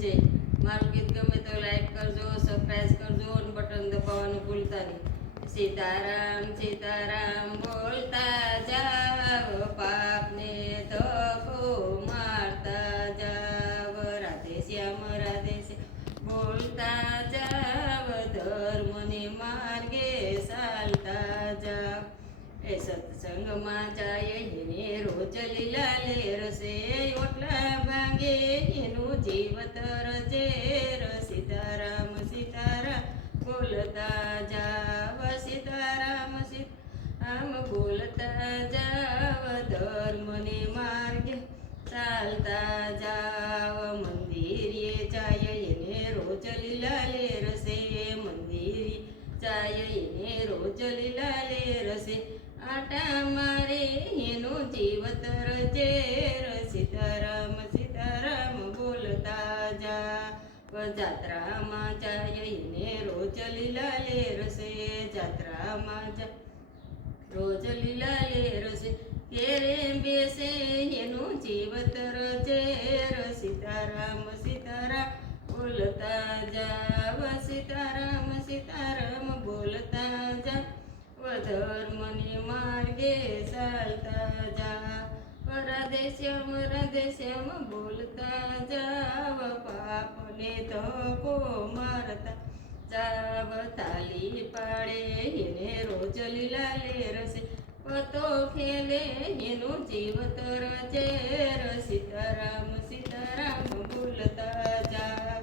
જય. મારું ગીત ગમે તો લાઈક કરજો, સબસ્ક્રાઈબ કરજો અને બટન દબાવવાનું ભૂલતા નહીં. સીતારામ સીતારામ બોલતા જાવ, પાપને ધક્કો મારતા જાવ. રાધે શ્યામ બોલતા જાવ, ધર્મને માર્ગે ચાલતા જાવ. એ સત્સંગમાં જાય એને રોજ લીલા લેરસે, ઓટલા ભાંગે એનું જીવતર ઝેર. સીતારામ સીતારામ બોલતા જાવ, સીતારામ સીતારામ બોલતા જાવ, ધર્મને માર્ગે ચાલતા જાવ. મંદિરે જાય એને રોજ લીલા લેરસે, મંદિરે જાય એને રોજ લીલા લેરસે, આટા મારે એનું જીવતર ઝેર. સીતારામ સીતારામ બોલતા જાવ, જાત્રામાં જાય એને રોજ લીલા લેરસે, જાત્રામાં જાય રોજ લીલા લેરસે, ઘેરે બેસે એનું જીવતર ઝેર. સીતારામ સીતારામ બોલતા જાવ, સીતારામ સીતારામ બોલતા જાવ, ધર્મને માર્ગે ચાલતા જાવ. રાધે શ્યામ બોલતા જાવ, પાપને ધક્કો મારતા જાવ. તાલી પાડે એને રોજ લીલા લેરસે, પતો ખેલે એનું જીવતર ઝેર. સીતારામ સીતારામ બોલતા જાવ,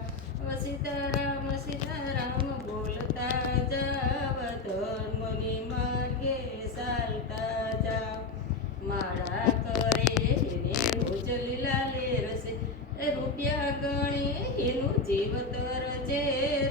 સીતારામ સીતારામ બોલતા જાવ, ધર્મની માર્ગે ચાલતા જાવ. માળા કરે એને રોજ લીલા લેરસે, રૂપિયા ગણે એનું જીવતર ઝેર.